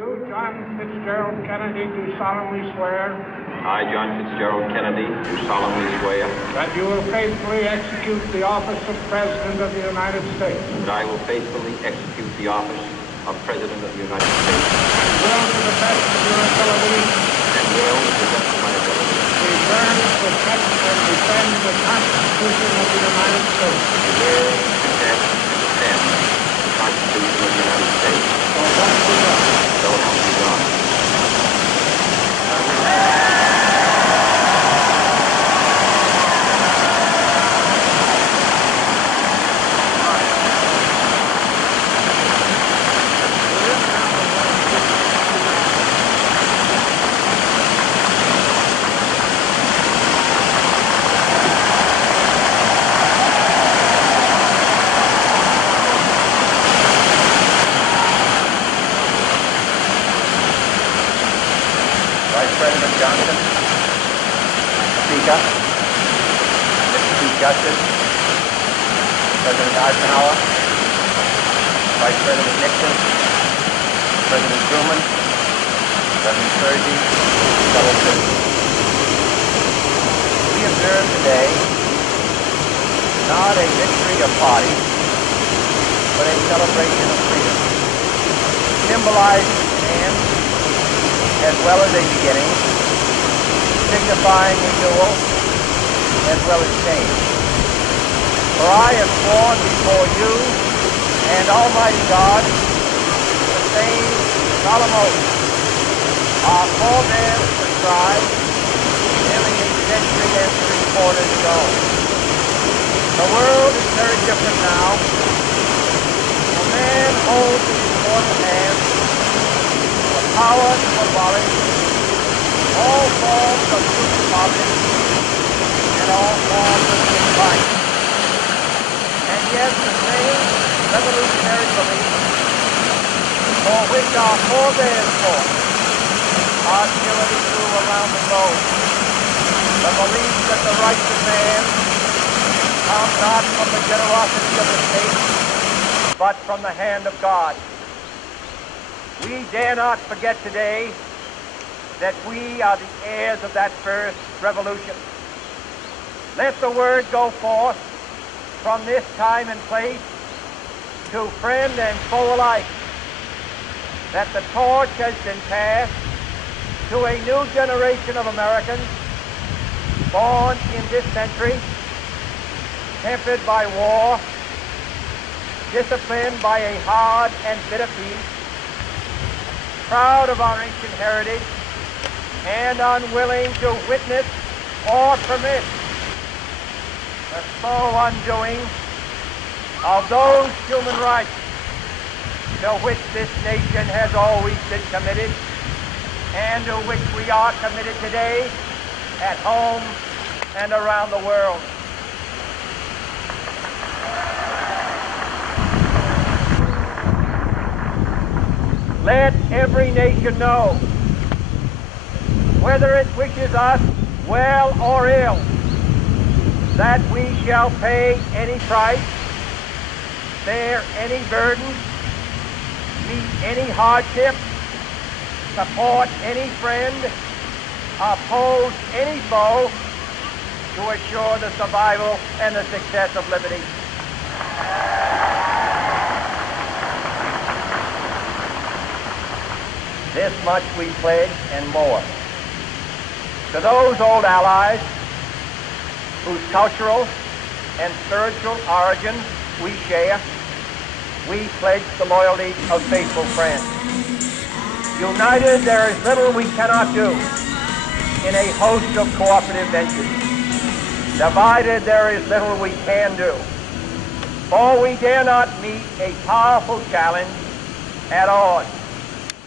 You, John Fitzgerald Kennedy, do solemnly swear I, John Fitzgerald Kennedy, do solemnly swear that you will faithfully execute the office of President of the United States. that I will faithfully execute the office of President of the United States Will, to the best of your ability, and will, to the best of my ability, preserve, protect, and defend the Constitution of the United States. preserve, protect, and defend the Constitution of the United States. So help me God. So help me God. Vice President Johnson, Speaker, Mr. Chief Justice, President Eisenhower, Vice President Nixon, President Truman, President Sturgis, fellow citizens. We observe today not a victory of party, but a celebration of freedom, symbolizing an end as well as a beginning, signifying renewal as well as change. For I have sworn before you and Almighty God the same solemn oath our forebears prescribed nearly a century and 3/4 ago. The world is very different now. A man holds in his mortal hand power to abolish all forms of human poverty and all forms of confinement. And yet the same revolutionary belief for which our forebears fought are still true around the globe. The belief that the rights of man come not from the generosity of the state, but from the hand of God. We dare not forget today that we are the heirs of that first revolution. Let the word go forth from this time and place to friend and foe alike that the torch has been passed to a new generation of Americans born in this century, tempered by war, disciplined by a hard and bitter peace, proud of our ancient heritage, and unwilling to witness or permit the slow undoing of those human rights to which this nation has always been committed and to which we are committed today at home and around the world. Let every nation know, whether it wishes us well or ill, that we shall pay any price, bear any burden, meet any hardship, support any friend, oppose any foe to assure the survival and the success of liberty. This much we pledge and more. To those old allies whose cultural and spiritual origin we share, we pledge the loyalty of faithful friends. United, there is little we cannot do in a host of cooperative ventures. Divided, there is little we can do, for we dare not meet a powerful challenge at odds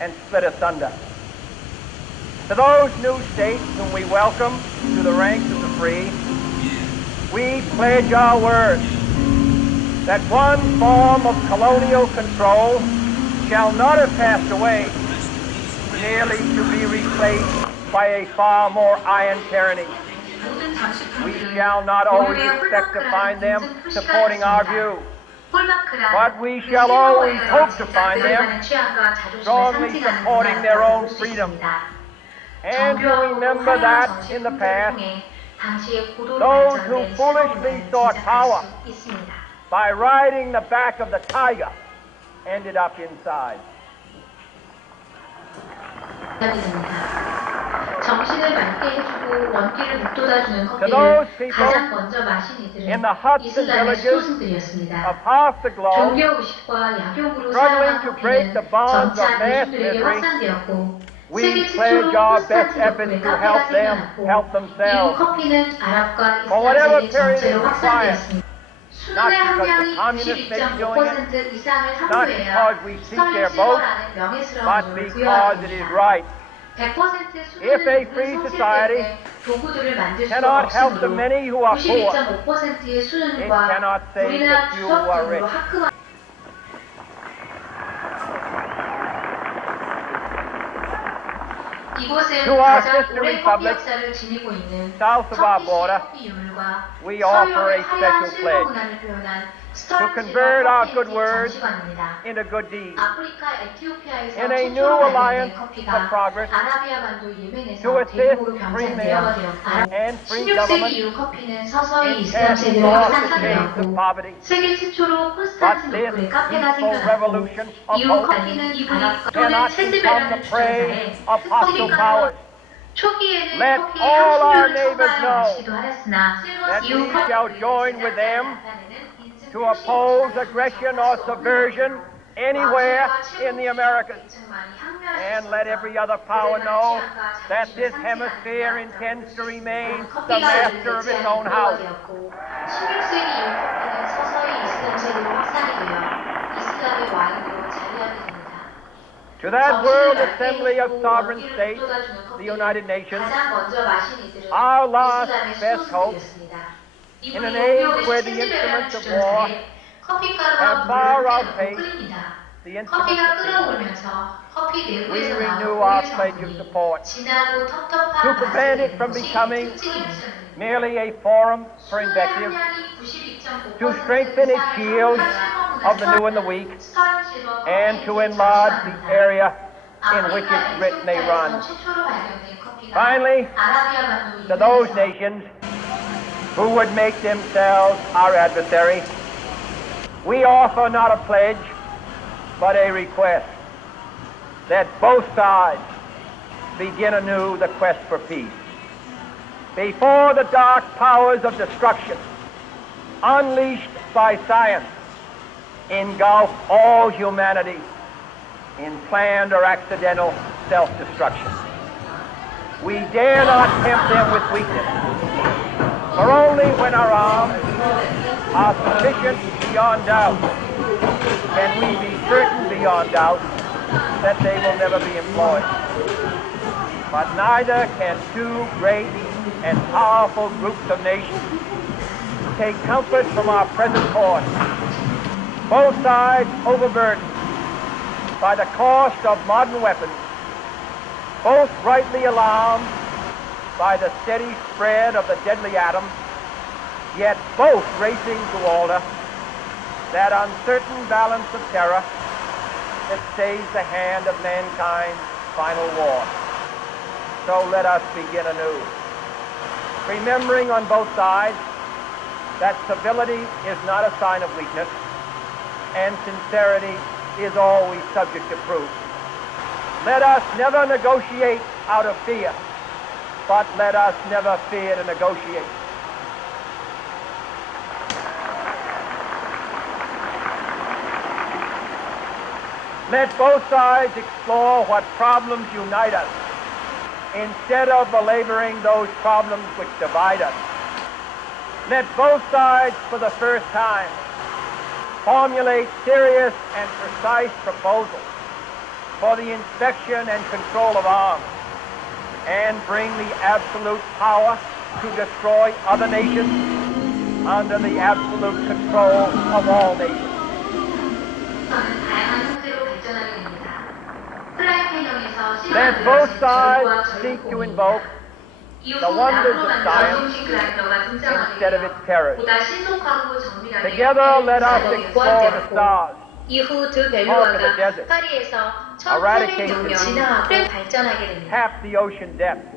and split asunder. To those new states whom we welcome to the ranks of the free, we pledge our word that one form of colonial control shall not have passed away, merely to be replaced by a far more iron tyranny. We shall not always expect to find them supporting our view, But we shall always hope to find them strongly supporting their own freedom. And to remember that in the past, those who foolishly sought power by riding the back of the tiger ended up inside. 정신을 맑게 해주고 원기를 북돋아주는 To 커피를 those people 가장 먼저 마신 in 이들은 the huts and 이슬람의 villages 수호신들이었습니다. of half the globe, 종교 의식과 약용으로 struggling 사용한 to break the 커피는 bonds 점차 of mass 대중들에게 misery, 확산되었고 we 세계 pledge 최초로 our best 콘스탄티노플의 efforts to 카페가 help them 생겨났고 help 이후 themselves. 커피는 아랍과 For whatever 이슬람 세계 period 전체로 is 확산되었습니다. 수능의 not because 함량이 the communists may be doing it, 92.5% 이상을 not 확보해야 because we seek their vote, 스탈린 but 명예스러운 because 부여하는 it is 겁니다. right. 100% If a 수능은 free 성실 society 때문에 도구들을 만들 수가 cannot help the 없으므로 many who are poor, 92.5%의 it 수능과 cannot save 우리나라 the few who are 주석들로 rich. 학급한 이곳은 To our 가장 sister 오랜 커피 republic, 역사를 지니고 있는 south of our 터키시 border, 커피 유물과 we offer 서유럽의 a 화려한 special 실버 pledge 문화를 표현한 to 스털 convert our 실버 good 커피 words 전시관입니다. into good deeds, 아프리카 에티오피아에서 in a new 최초로 발견된 alliance 커피가 for progress, 아라비아 반도 to 예멘에서 assist 대륙으로 free 경쟁제어가 men 되었고 and free 16세기 government 이후 커피는 서서히 in 이슬람 casting 세계로 off the chains of 확산되었고 poverty. 세계 최초로 But 콘스탄티노플의 this 카페가 peaceful 생겨났고 revolution of 이후 hope 커피는 이분이 또는 cannot become 체즈베라는 the prey 주전자에 of hostile powers. 초기에는 Let 커피의 all our 향신료를 neighbors 첨가하여 know 마시기도 하였으나 that 이후 we shall join with them to 커피는 oppose aggression or subversion anywhere in the Americas. And let every other power know that this hemisphere intends to remain the master of its own house. 16세기 이후 커피는 서서히 이슬람 세계로 확산이 되어 이슬람의 왕위로 자리하게 됩니다. To that world assembly of sovereign states, the United Nations, 가장 먼저 마신 이들은 our last 이슬람의 best hope, 수호신들이었습니다. in an age where the instruments of war have far outpaced the 커피가 instruments of peace, 끓어오르면서 커피 we 내부에서 renew 나오는 our 우유의 pledge of 성분이 support 진하고 텁텁한 to prevent it from becoming merely a forum for invective, to strengthen its shield of the new and the weak, and to enlarge the area in which its writ may run. Finally, to those nations who would make themselves our adversary, we offer not a pledge, but a request that both sides begin anew the quest for peace. Before the dark powers of destruction, unleashed by science, engulf all humanity in planned or accidental self-destruction. We dare not tempt them with weakness, for only when our arms are sufficient beyond doubt can we be certain beyond doubt that they will never be employed. But neither can two great and powerful groups of nations take comfort from our present course. Both sides overburdened by the cost of modern weapons, both rightly alarmed by the steady spread of the deadly atom, yet both racing to alter that uncertain balance of terror that stays the hand of mankind's final war. So let us begin anew, remembering on both sides that civility is not a sign of weakness, and sincerity is always subject to proof. Let us never negotiate out of fear, but let us never fear to negotiate. Let both sides explore what problems unite us, instead of belaboring those problems which divide us. Let both sides, for the first time, formulate serious and precise proposals for the inspection and control of arms, and bring the absolute power to destroy other nations under the absolute control of all nations. Let both sides seek to invoke 이후 the wonders of 나무만 science 전동식 그라인더가 등장하게 instead of 되며 its terrors. 보다 신속하고 정밀하게 Together, let us 작업이 explore the 보완되었고 stars, 이후 드 conquer the 벨루아가 desert, 파리에서 eradicate 1800년 the 진화하고 발전하게 됩니다. tap the ocean depths,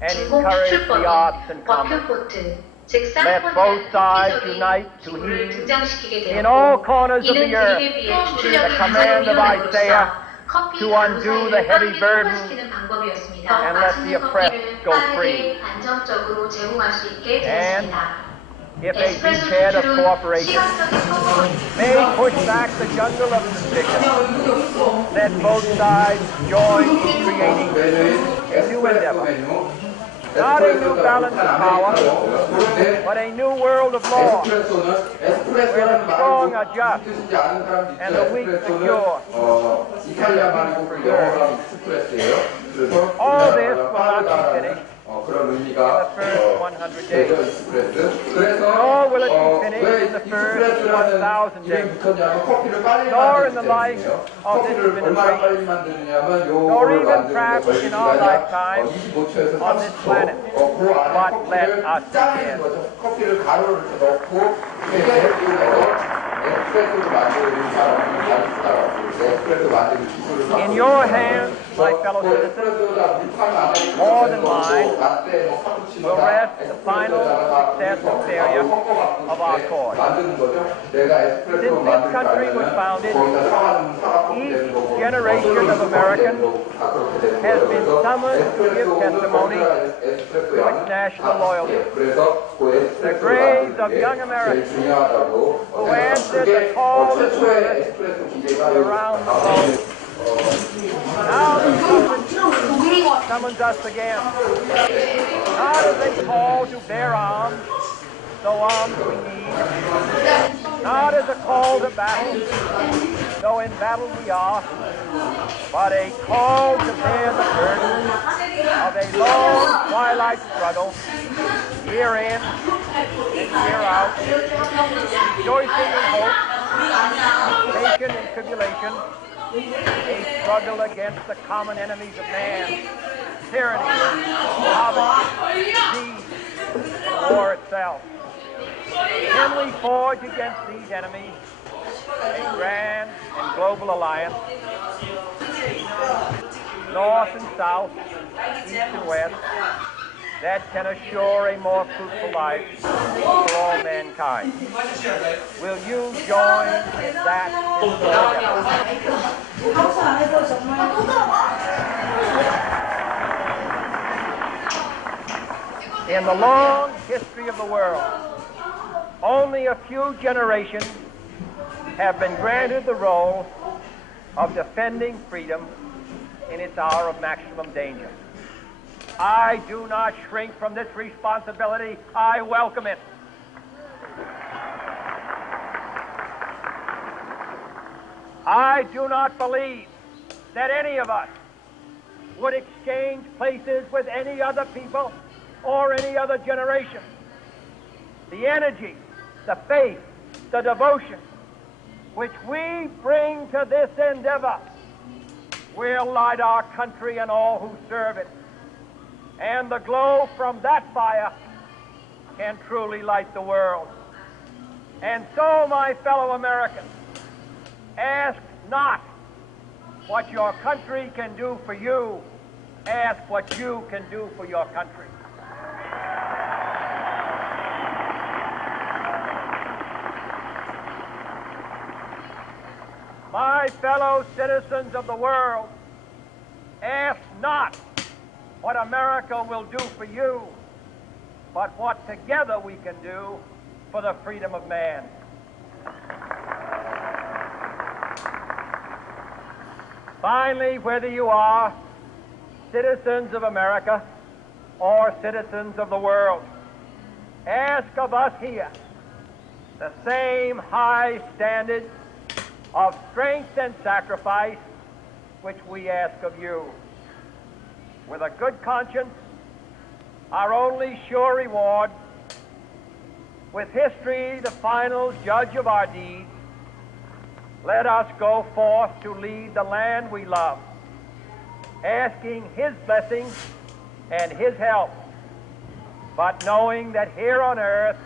and 중공 encourage the 수출법인 arts and commerce. 버큐포트, 즉 Let both sides 쌍권이라는 unite to 기술을 heed 등장시키게 in all 되었고 corners of 이는 the earth 그림에 비해 추출력이 the command of 가장 Isaiah 위험함으로써 커피 to 가루 undo 사이를 the heavy 빠르게 burden 통과시키는 방법이었습니다. and let the 맛있는 oppressed 커피를 go free. 빠르게 안정적으로 제공할 수 있게 And 되었습니다. if a 에스프레소 beachhead of 수출은 cooperation 시각적인 소통을 may push back the jungle of suspicion, let both sides join in creating a new endeavor, not a new balance of power, but a new world of law, where the strong are just and the weak secure. All this will not be finished 그런 in 의미가 the first 100 days, 그래서 nor will it be finished in the first 1,000 days, nor in the life of this administration, nor even perhaps in our lifetime on this planet. But let us begin. 커피를 가루를 넣고 에스프레소를 만드는 사람이 에스프레소 만드는 기술을 In your hands, my fellow citizens, more than mine, will rest the final success or failure of our cause. Since this country was founded, each generation of Americans has been summoned to give testimony to its national loyalty. The graves of young Americans who answered the call to service around the globe. Now the government summons us again, not as a call to bear arms, though arms we need, not as a call to battle, though in battle we are, but a call to bear the burden of a long twilight struggle, year in and year out, rejoicing in hope, patient in tribulation, a struggle against the common enemies of man, tyranny, poverty, disease, and war itself. Can we forge against these enemies a grand and global alliance, north and south, east and west, that can assure a more fruitful life for all mankind? Will you join in that endeavor? In the long history of the world, only a few generations have been granted the role of defending freedom in its hour of maximum danger. I do not shrink from this responsibility. I welcome it. I do not believe that any of us would exchange places with any other people or any other generation. The energy, the faith, the devotion which we bring to this endeavor will light our country and all who serve it. And the glow from that fire can truly light the world. And so, my fellow Americans, ask not what your country can do for you, ask what you can do for your country. My fellow citizens of the world, ask not what America will do for you, but what together we can do for the freedom of man. Finally, whether you are citizens of America or citizens of the world, ask of us here the same high standards of strength and sacrifice which we ask of you. With a good conscience, our only sure reward, with history the final judge of our deeds, let us go forth to lead the land we love, asking His blessing and His help but knowing that here on earth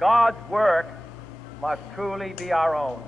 God's work must truly be our own.